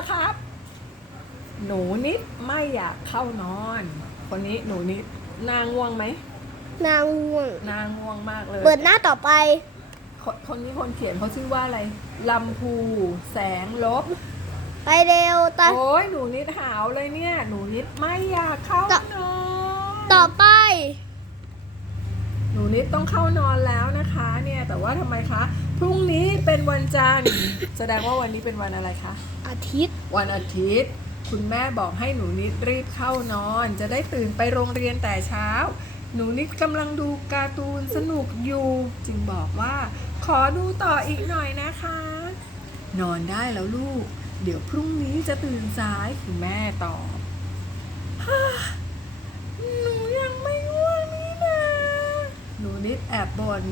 อะครับ หนูนิดไม่อยากเข้านอน คนนี้หนูนิดนางง่วงไหมนางง่วง นางง่วงมากเลย เปิดหน้าต่อไป คนคนนี้คนเขียนเขาชื่อว่าอะไรลำพูแสงลบ ไปเร็วตาโอ้ยหนูนิดหาวเลยเนี่ย หนูนิดไม่อยากเข้าต่อนอน ต่อไปห นูนิดต้องเข้านอนแล้วนะคะเนี่ยแต่ว่าทำไมคะ พรุ่งนี้เป็นวันจันทร์ แสดงว่าวันนี้เป็นวันอะไรคะ อาทิตย์ วันอาทิตย์ คุณแม่บอกให้หนูนิดรีบเข้านอน จะได้ตื่นไปโรงเรียนแต่เช้า หนูนิดกำลังดูการ์ตูนสนุกอยู่ จึงบอกว่า ขอดูต่ออีกหน่อยนะคะ นอนได้แล้วลูก เดี๋ยวพรุ่งนี้จะตื่นสายคุณแม่ตอบฮ่าหนูยังไม่ง่วงนี่นะ ห นูนิดแอบบน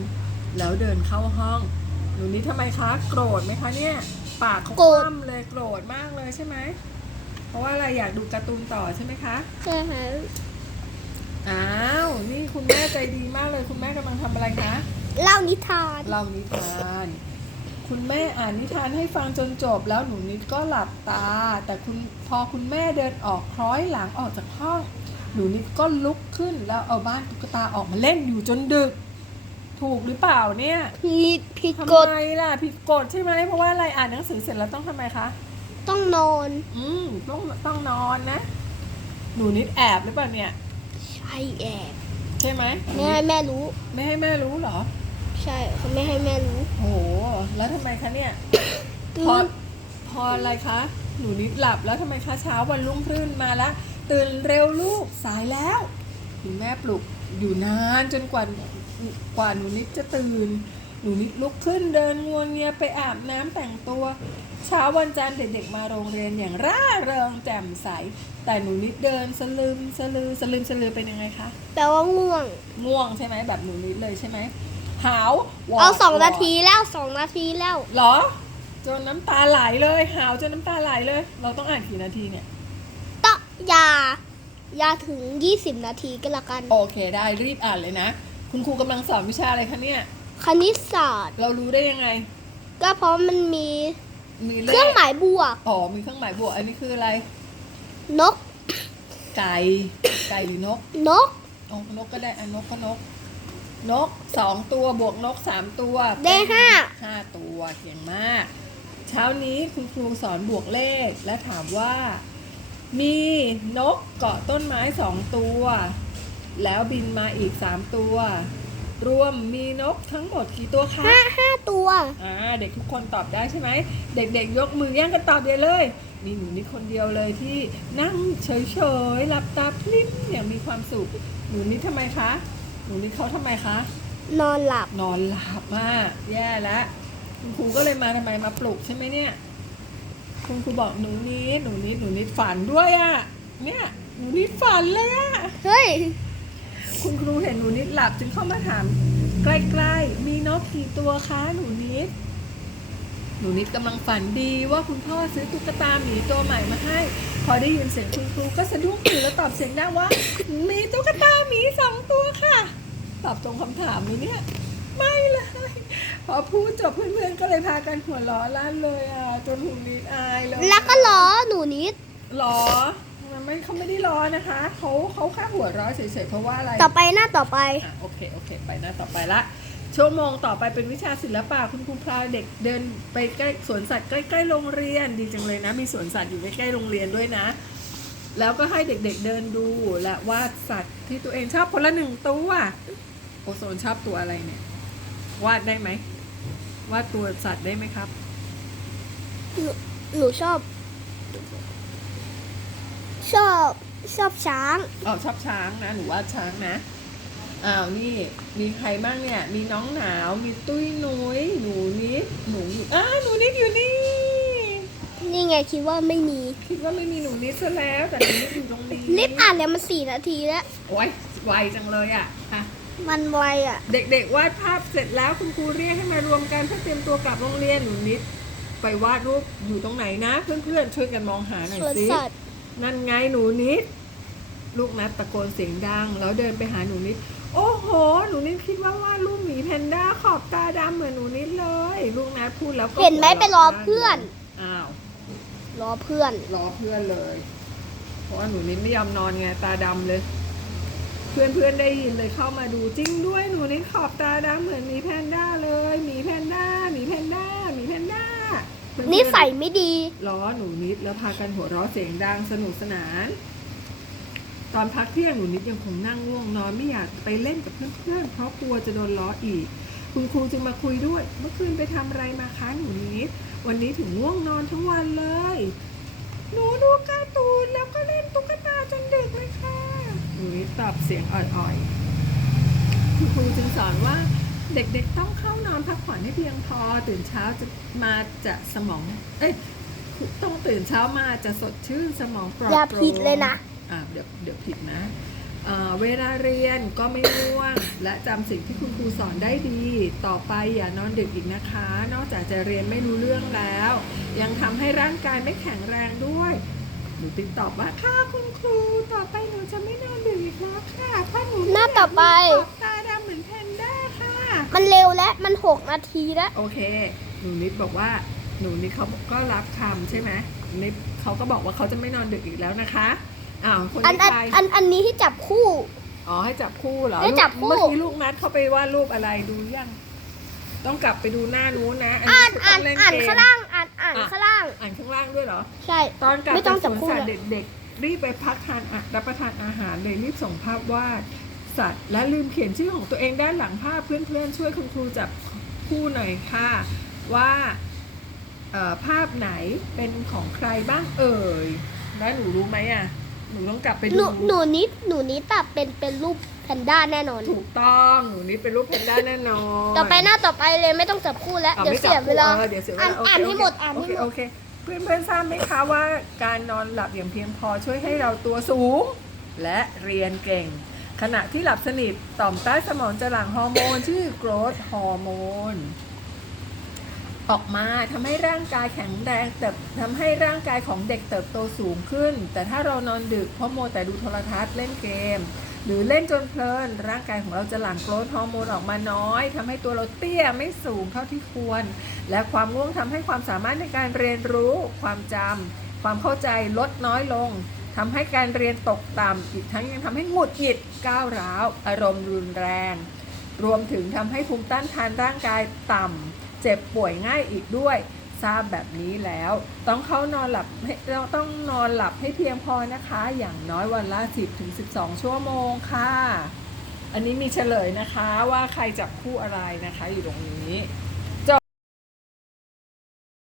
แล้วเดินเข้าห้อง หนูนิดทำไมคะ โกรธไหมคะเนี่ย ปากเขาโกรคธว่ำเลยโกรธมากเลยใช่ไหม เพราะว่าอะไรอยากดูการ์ตูนต่อใช่ไหมคะ ใช่ไหมอ้าว นี่คุณแม่ใจดีมากเลย คุณแม่กำลังทำอะไรคะ เล่านิทาน เล่านิทาน คุณแม่อ่านนิทานให้ฟังจนจบแล้วหนูนิดก็หลับตา แต่คุณพอคุณแม่เดินออกคล้อยหลังออกจากห้อง หนูนิดก็ลุกขึ้นแล้วเอาบ้านตุ๊กตาออกมาเล่นอยู่จนดึก ถูกหรือเปล่าเนี่ยผิดผิดทำกฎไมล่ะผิดกฎใช่ไหมเพราะว่าอะไรอ่านหนังสือเสร็จแล้วต้องทำไมคะ ต้องนอน อืมต้องต้องนอนนะ หนูนิดแอบหรือเปล่าเนี่ย ใช่แอบใช่ไหมไม่ให้แม่รู้ ไม่ให้แม่รู้เหรอ ใช่เขาไม่ให้แม่รู้โอ้โห แล้วทำไมคะเนี่ย พอ พออะไรคะ หนูนิดหลับแล้วทำไมคะเช้าวันรุ่งขึ้นมาแล้ว ตื่นเร็วลูกสายแล้วคุณแม่ปลุกอยู่นานจนกว่ากว่าหนูนิดจะตื่น หนูนิดลุกขึ้นเดินงวงเงียไปอาบน้ำแต่งตัว เช้าวันจันทร์เด็กๆมาโรงเรียนอย่างร่าเริงแจ่มใส แต่หนูนิดเดินสลืมสลือสลืมสลือเป็นยังไงคะแปลว่าง่วงง่วงใช่ไหมแบบหนูนิดเลยใช่ไหมหาววดเอาสองวดนาทีแล้วสองนาทีแล้วเหรอ จนน้ำตาไหลเลย หาวจนน้ำตาไหลเลย เราต้องอ่านกี่นาทีเนี่ยต่ ออย่า อย่าถึง 20 นาทีก็แล้วกัน โอเคได้รีบอ่านเลยนะ คุณครูกำลังสอนวิชาอะไรคะเนี่ย คณิตศาสตร์ เรารู้ได้ยังไง ก็เพราะมันมีมีเลเครื่องขหมายบวก อ๋อมีเครื่องหมายบวกอันนี้คืออะไร นก ไก่ไก่หรือนกนก อ๋อนกก็ได้อันนกก็นก นกสองตัวบวกนกสามตัวได้เป็นห้า ห้าตัวเก่งมาก เช้านี้คุณครูสอนบวกเลขและถามว่า มีนกเกาะต้นไม้สองตัว แล้วบินมาอีกสามตัว รวมมีนกทั้งหมดกี่ตัวคะห้าห้าตัว อ่าเด็กทุกคนตอบได้ใช่ไหม เด็กๆยกมือแย่งกันตอบใหญ่เลยนี่หนูนิดคนเดียวเลยที่นั่งเฉยๆหลับตาพลิ้มอย่างมีความสุข หนูนิดทำไมคะ หนูนิดเขาทำไมคะ นอนหลับ นอนหลับมาก แย่แล้วคุณครูก็เลยมาทำไมมาปลุกใช่ไหมเนี่ย คุณครูบอกหนูนิดหนูนิดหนูนิดฝันด้วยอะ่ะเนี่ยหนูนิดฝันเลยอะ่ะเฮ้ย คุณครูเห็นหนูนิดหลับจึงเข้ามาถามใกล้ๆมีนกกี่ตัวคะหนูนิด หนูนิดกำลังฝันดีว่าคุณพ่อซื้อตุ๊กตาหมีตัวใหม่มาให้ พอได้ยินเสียงคุณครูก็สะดุ้งตื่นแล้วตอบเสียงได้ว่า มีตุ๊กตาหมีสองตัวค่ะ ตอบตรงคำถามไหมเนี่ย ไม่เลย พอพูดจบเพื่อนๆก็เลยพากันหัวล้อลั่นเลยอะจนหนูนิดอายเลยแล้วก็ล้อหนูนิดหรอมันไม่เขาไม่ได้ล้อนะคะเขาเขาแค่หัวเร้อเฉยๆเพราะว่าอะไรต่อไปหน้าต่อไปอะโอเคโอเค ไปหน้าต่อไปละชั่วโมงต่อไปเป็นวิชาศิลปะคุณครูพาเด็กเดินไปใกล้สวนสัตว์ใกล้ๆโรงเรียนดีจังเลยนะ มีสวนสัตว์อยู่ใกล้ๆโรงเรียนด้วยนะ แล้วก็ให้เด็กๆเดินดูและวาดสัตว์ที่ตัวเองชอบคนละหนึ่งตัวโอโซนชอบตัวอะไรเนี่ย วาดได้ไหมวาดตัวสัตว์ได้ไหมครับ หนูหนูชอบ ชอบชอบช้างอ๋อชอบช้างนะหนูวาดช้างนะอ้าวนี่มีใครบ้างเนี่ย มีน้องหนาวมีตุ้ยนุ้ยหนูนิดหนูอยู่อ้าหนูนิดอยู่นี่ นี่ไงคิดว่าไม่มี คิดว่าไม่มีหนูนิดซะแล้วแต่หนูนิดอยู่ตรงนี้รีบอ่านแล้วมันสี่นาทีแล้วโอ้ยไวจังเลยอะอะ มันไวอะ เด็กๆวาดภาพเสร็จแล้วคุณครูเรียกให้มารวมกันเพื่อเตรียมตัวกลับโรงเรียนหนูนิด ไปวาดรูปอยู่ตรงไหนนะ เพื่อนๆช่วยกันมองหาหน่อยสวนสิสัตว์นั่นไงหนูนิด ลูกนัดตะโกนเสียงดัง แล้วเดินไปหาหนูนิด โอ้โห หนูนิดคิดว่าวาดรูปหมีแพนด้าขอบตาดำเหมือนหนูนิดเลย ลูกนัดพูดแล้วก็เห็นไหมหัวไปเราะรอเพื่อน อ้าว รอเพื่อน รอเพื่อนเลย เพราะว่าหนูนิดไม่ยอมนอนไงตาดำเลย เพื่อนๆได้ยินเลยเข้ามาดูจริงด้วยหนูนิดขอบตาดำเหมือนมีแพนด้าเลยมีแพนด้ามีแพนด้ามีแพนด้าเพื่อๆนิสัยไม่ดีล้อหนูนิดแล้วพากันหัวเราะเสียงดังสนุกสนาน ตอนพักเที่ยงหนูนิดยังคงนั่งง่วงนอนไม่อยากไปเล่นกับเพื่อนๆเพราะกลัวจะโดนล้ออีก คุณครูจึงมาคุยด้วย เมื่อคืนไปทำอะไรมาคะหนูนิด วันนี้ถึงง่วงนอนทั้งวันเลย หนูดูการ์ตูนแล้วก็เล่นตุ๊กตาจนดึกเลยค่ะ หนูนิดตอบเสียงอ่อยๆ คุณครูจึงสอนว่าเด็กๆต้องเข้านอนพักผ่อนให้เพียงพอ ตื่นเช้าจะมาจะสมอง เอ้ยต้องตื่นเช้ามาจะสดชื่นสมองปลอดอย่าโปร่งผิดเลยนะอ่าเดี๋ยวเดี๋ยวผิดนะเอ่อเวลาเรียนก็ไม่ง่วง และจำสิ่งที่คุณครูสอนได้ดี ต่อไปอย่านอนดึกอีกนะคะ นอกจากจะเรียนไม่รู้เรื่องแล้ว ยังทำให้ร่างกายไม่แข็งแรงด้วย หนูติ๊กตอบว่าค่ะคุณครูต่อไปหนูจะไม่นอนดึกอีกแล้วค่ะเพราะหนูหน้าต่อไป ขอบตาดำเหมือนแพนด้าค่ะ มันเร็วและมันหกนาทีแล้วโอเค หนูนิดบอกว่าหนูนิดเขาก็รับคำใช่ไหมนิดเขาก็บอกว่าเขาจะไม่นอนดึกอีกแล้วนะคะอ้าวคนอันนี้อันใครอันอันนี้ที่จับคู่ อ๋อให้จับคู่เหรอให้จับคู่เมื่อกี้ลูกนัดเขาไปวาดรูปอะไรดูยัง ต้องกลับไปดูหน้านู้นนะอันอ่านี้นอ่านต้งเล่นอ่านเกมข้างล่าง อ่านอ่านอะข้างล่าง อ่านข้างล่างด้วยเหรอ ใช่ ตอนกลับไม่ต้องจากจับสวนคู่สัตว์เลยเด็กๆรีบไปพักทานอะรับประทานอาหารเลยรีบส่งภาพวาดสัตว์ และลืมเขียนชื่อของตัวเองด้านหลังภาพเพื่อนๆช่วยคุณครูจับคู่หน่อยค่ะว่าเอ่อภาพไหนเป็นของใครบ้างเอ่ย แล้วหนูรู้ไหมอะ หนูต้องกลับไปหดูนูหนูนิดหนูนิดแบบเป็นเป็นรูปแพนด้าแน่นอน ถูกต้องหนูนี่เป็นรูปแพนด้าแน่นอนต่อไปหน้าต่อไปเลยไม่ต้องจับคู่แล้วอะเดี๋ยวไม่เสียจับเวลาคู่ออเดี๋ยวเสียเวอ่านลาโเคอ่านให้หมดโเคอ่านให้โเคหมดโอเคเพื่อนเพื่อนๆทราบไหมคะว่า การนอนหลับอย่างเพียงพอช่วยให้เราตัวสูง และเรียนเก่ง ขณะที่หลับสนิทต่อมใต้สมองจะหลั่งฮอร์โมน ชื่อ growth ฮอร์โมน ออกมาทำให้ร่างกายแข็งแรงแต่ทำให้ร่างกายของเด็กเติบโตสูงขึ้น แต่ถ้าเรานอนดึกเพราะโมแต่ดูโทรทัศน์เล่นเกม หรือเล่นจนเพลิน ร่างกายของเราจะหลั่งโกรทฮอร์โมนออกมาน้อยทำให้ตัวเราเตี้ยไม่สูงเท่าที่ควร และความง่วงทำให้ความสามารถในการเรียนรู้ ความจำความเข้าใจลดน้อยลงทำให้การเรียนตกต่ำอีกทั้งยังทำให้หงุดหงิดก้าวร้าว อารมณ์รุนแรง รวมถึงทำให้ภูมิต้านทานร่างกายต่ำ เจ็บป่วยง่ายอีกด้วย ทราบแบบนี้แล้ว ต้องเข้านอนหลับเราต้องนอนหลับให้เพียงพอนะคะ อย่างน้อยวันละ 10ถึง12 ชั่วโมงค่ะ อันนี้มีเฉลยนะคะว่าใครจับคู่อะไรนะคะอยู่ตรงนี้